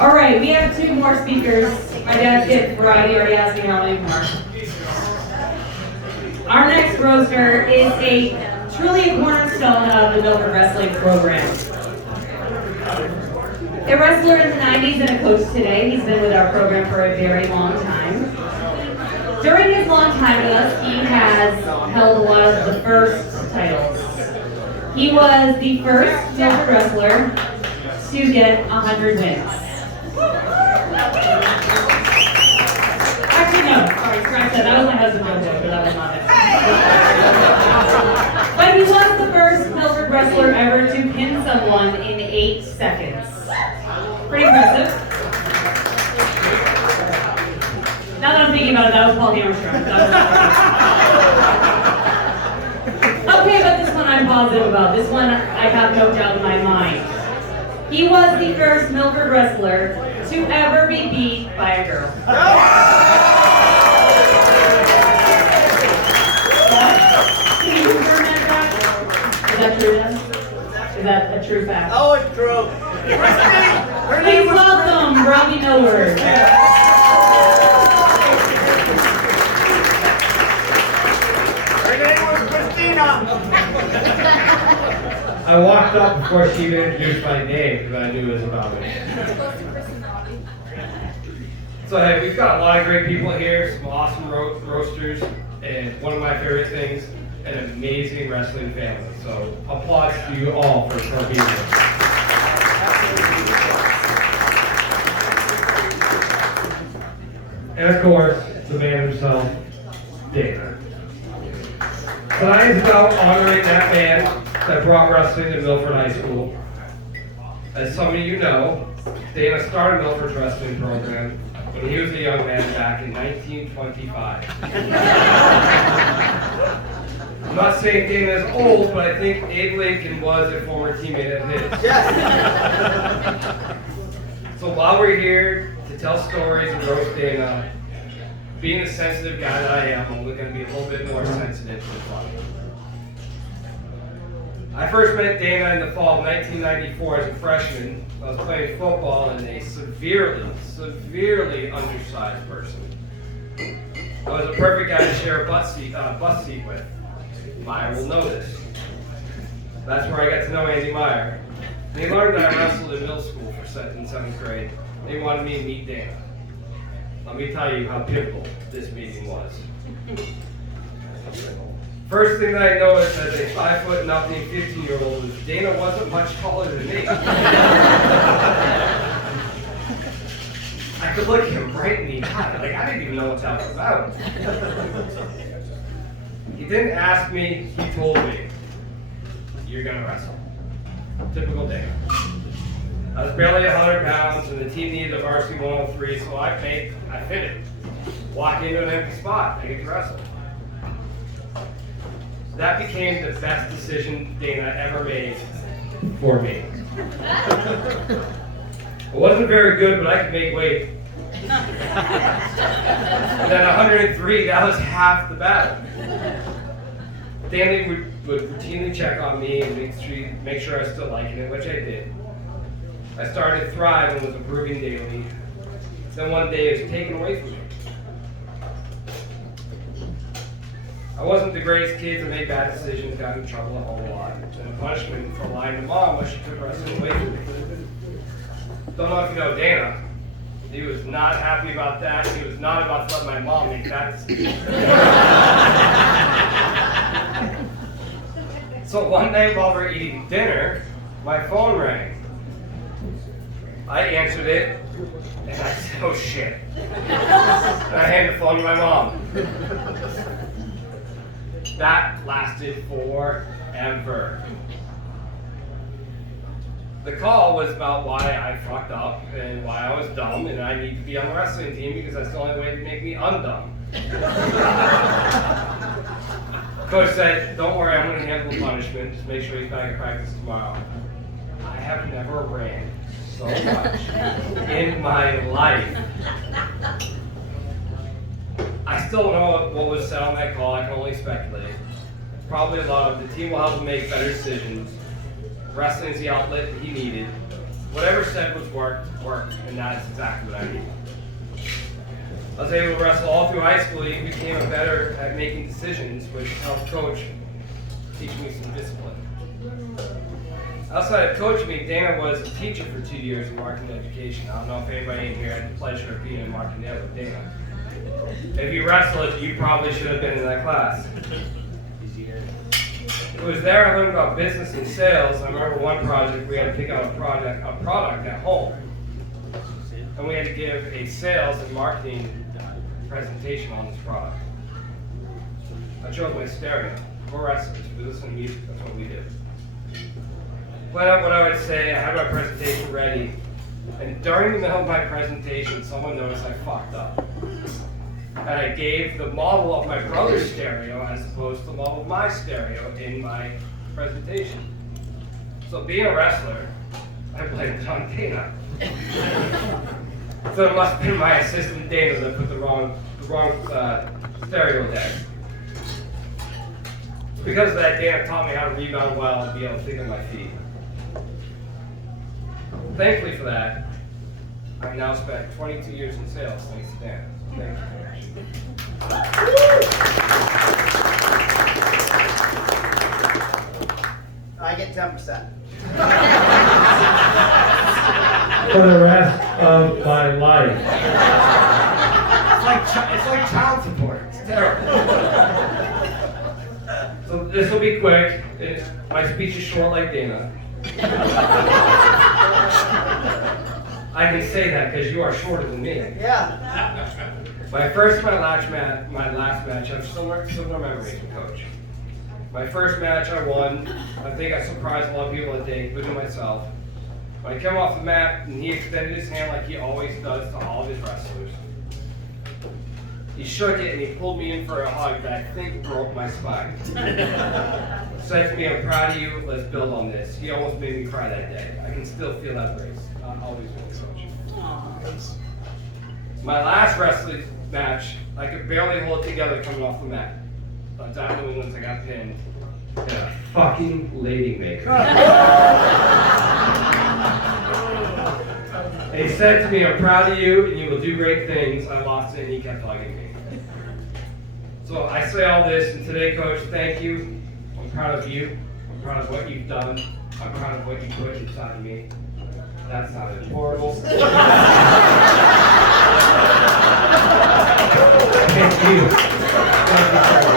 All right, we have two more speakers. My dad's kid, Robbie, already asked me how many more. Our next roaster is truly a cornerstone of the Millward wrestling program. A wrestler in the 90s and a coach today. He's been with our program for a very long time. During his long time with us, he has held a lot of the first titles. He was the first Millward wrestler to get 100 wins. Actually, no, sorry, scratch that. That was my husband, Joe, but that was not it. But he was the first Millward wrestler ever to pin someone in 8 seconds. Pretty impressive. Now that I'm thinking about it, that was Paul Hammerstrom. Okay, but this one I'm positive about. This one I have no doubt in my mind. He was the first Millward wrestler to ever be beat by a girl. Can you confirm that fact? Is that true, then? Is that a true fact? Oh, it's true. Please welcome Robbie Millward. Her name was Christina. I walked up before she even introduced my name because I knew it was about me. So hey, we've got a lot of great people here, some awesome roasters, and one of my favorite things, an amazing wrestling family. So applause to you all for being here. And of course, the man himself, Dana. Tonight is about honoring that man that brought wrestling to Milford High School. As some of you know, Dana started Milford's wrestling program when he was a young man back in 1925. I'm not saying Dana is old, but I think Abe Lincoln was a former teammate of his. Yes. So while we're here to tell stories and roast Dana, being the sensitive guy that I am, I'm going to be a little bit more sensitive to the fun. I first met Dana in the fall of 1994 as a freshman. I was playing football and a severely undersized person. I was a perfect guy to share a bus seat with. Meyer will know this. That's where I got to know Andy Meyer. They learned that I wrestled in middle school in 7th grade. They wanted me to meet Dana. Let me tell you how pivotal this meeting was. First thing that I noticed as a 5'0" 15-year-old was Dana wasn't much taller than me. I could look him right in the eye. Like, I didn't even know what that was about. He didn't ask me, he told me, you're gonna wrestle. Typical Dana. I was barely 100 pounds and the team needed a varsity 103, so I fit it. Walked into an empty spot, I get to wrestle. That became the best decision Dana ever made for me. It wasn't very good, but I could make weight. And at 103, that was half the battle. Dana would routinely check on me and make sure I was still liking it, which I did. I started to thrive and was improving daily. Then one day it was taken away from me. I wasn't the greatest kid to make bad decisions, got in trouble a whole lot. And the punishment for lying to mom was she took wrestling away from me. Don't know if you know Dana. He was not happy about that. He was not about to let my mom make that decision. So one night while we're eating dinner, my phone rang. I answered it, and I said, oh shit. And I handed the phone to my mom. That lasted forever. The call was about why I fucked up and why I was dumb and I need to be on the wrestling team because that's the only way to make me undumb. Coach said, don't worry, I'm going to handle the punishment. Just make sure he's back at practice tomorrow. I have never ran so much in my life. I still don't know what was said on that call. I can only speculate. Probably a lot of the team will help them make better decisions. Wrestling is the outlet that he needed. Whatever said was worked, and that is exactly what I needed. I was able to wrestle all through high school. He became better at making decisions, which helped coach teach me some discipline. Outside of coaching me, Dana was a teacher for 2 years in marketing education. I don't know if anybody in here had the pleasure of being in marketing ed with Dana. If you wrestled, you probably should have been in that class. It was there I learned about business and sales. I remember one project, we had to pick out a product at home. And we had to give a sales and marketing presentation on this product. I chose my stereo. We're wrestlers. We listen to music. That's what we did. Planned out what I would say. I had my presentation ready. And during the middle of my presentation, someone noticed I fucked up. And I gave the model of my brother's stereo as opposed to the model of my stereo in my presentation. So being a wrestler, I blamed it on Dana. So it must have been my assistant Dana that put the wrong stereo there. Because of that, Dana taught me how to rebound well and be able to think on my feet. Thankfully for that, I've now spent 22 years in sales thanks to Dana. Thank you. I get 10%. For the rest of my life. It's like child support. It's terrible. So this will be quick. My speech is short like Dana. I can say that because you are shorter than me. Yeah. My first, my last match, I have similar memories with Coach. My first match I won. I think I surprised a lot of people that day, including myself. When I came off the mat and he extended his hand like he always does to all of his wrestlers. He shook it and he pulled me in for a hug that I think broke my spine. Said to me, "I'm proud of you, let's build on this." He almost made me cry that day. I can still feel that brace. I always will, Coach. My last wrestling match, I could barely hold it together coming off the mat. But after once I got pinned, and a fucking lady maker. And he said to me, "I'm proud of you and you will do great things." I lost it and he kept hugging me. So I say all this, and today, Coach, thank you. I'm proud of you. I'm proud of what you've done. I'm proud of what you put inside of me. That sounded horrible. Thank you. Thank you.